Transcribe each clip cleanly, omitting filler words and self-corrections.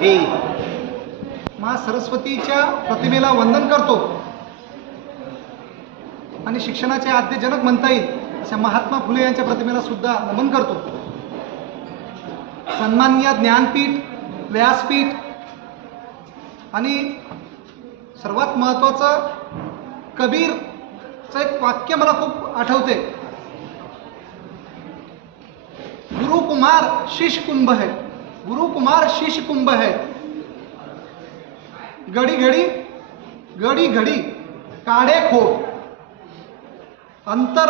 हे माँ सरस्वतीच्या प्रतिमेला वंदन करतो आणि शिक्षणाचे आद्यजनक म्हणता येईल अशा महात्मा फुले यांच्या प्रतिमेला सुद्धा नमन करतो. सन्माननीय ज्ञानपीठ, व्यासपीठ आणि सर्वात महत्त्वाचं कबीरचं एक वाक्य मला खूप आठवते. गुरु कुमार शिष्य कुंभ है, गुरु कुमार शिष्य कुंभ है. घड़ी घड़ी घड़ी घड़ी काढ़े खोट, अंतर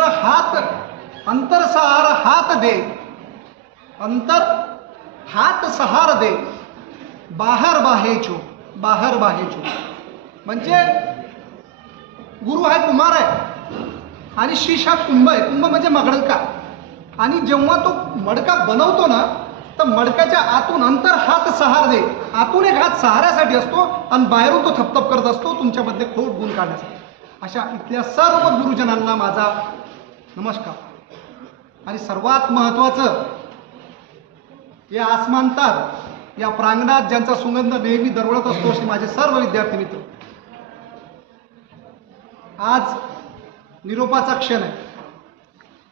सहार हाथ दे, अंतर हात सहार दे, बाहर बाहेचो, बाहर बाहेचो. म्हणजे गुरु हा कुमार आहे आणि शिष्य हा कुंभ आहे. कुंभ म्हणजे मडका. आणि जेव्हा तो मडका बनवतो ना, तर मडक्याच्या आतून अंतर हात सहार दे, आतून एक हात सहाऱ्यासाठी असतो आणि बाहेरून तो थपथप करत असतो तुमच्यामधले खोट गुण काढण्यासाठी. अशा इथल्या सर्व गुरुजनांना माझा नमस्कार. आणि सर्वात महत्त्वाचं, या आसमानतात या प्रांगणात ज्यांचा सुगंध नेहमी दरवळत असतो असे माझे सर्व विद्यार्थी मित्र, आज निरोपाचा क्षण आहे.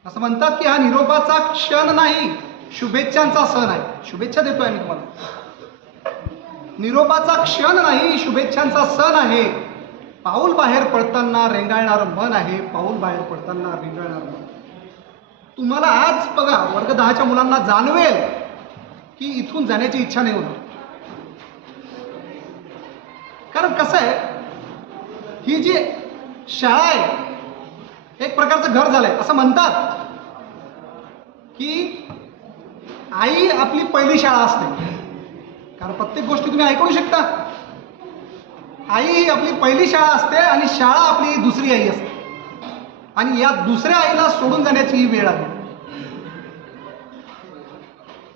असं म्हणतात की हा निरोपाचा क्षण नाही, शुभेच्छांचा सण आहे. शुभेच्छा देतोय आम्ही तुम्हाला. निरोपाचा क्षण नाही, शुभेच्छांचा सण आहे. पाऊल बाहेर पडताना रेंगाळणारं मन आहे, पाऊल बाहेर पडताना रेंगाळणारं मन. तुम्हाला आज बघा वर्ग 10च्या मुलांना जाणवेल की इथून जाण्याची इच्छा नाही होणार. कारण कसं आहे, ही जी शाळा आहे एक प्रकारचं घर झालंय. असं म्हणतात की आई आपली पहिली शाळा असते. कारण प्रत्येक गोष्टी तुम्ही ऐकू शकता. आई ही आपली पहिली शाळा असते आणि शाळा आपली दुसरी आई असते. आणि या दुसऱ्या आईला सोडून जाण्याची ही वेळ आली.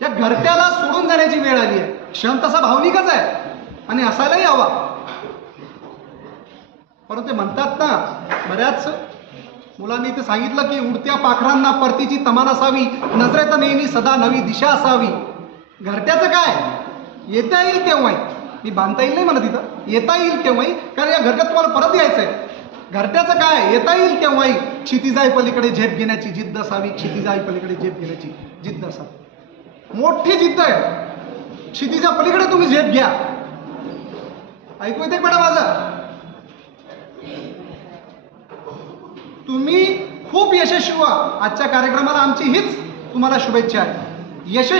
या घरट्याला सोडून जाण्याची वेळ आली आहे. क्षण तसा भावनिकच आहे आणि असायलाही हवा. परंतु ते म्हणतात ना, बऱ्याच मुलांनी ते सांगितलं की उडत्या पाखरांना परतीची तमान असावी, नजरेत नेहमी सदा नवी दिशा असावी. घरट्याचं काय, येता येईल केव्हाही. मी बांधता येईल नाही मला तिथं, येता येईल केव्हाही, कारण या घरट्यात तुम्हाला परत यायचंय. घरट्याचं काय, येता येईल केव्हाही. क्षितिजाई पलीकडे झेप घेण्याची जिद्द असावी, क्षितिजाई पलीकडे झेप घेण्याची जिद्द असावी. मोठी जिद्द आहे. क्षितिजा पलीकडे तुम्ही झेप घ्या. ऐकू येते बेटा माझं? तुम्ही खूप यशस्वी व्हा. आजच्या कार्यक्रमाला आमची हीच तुम्हाला शुभेच्छा आहे. यशस्वी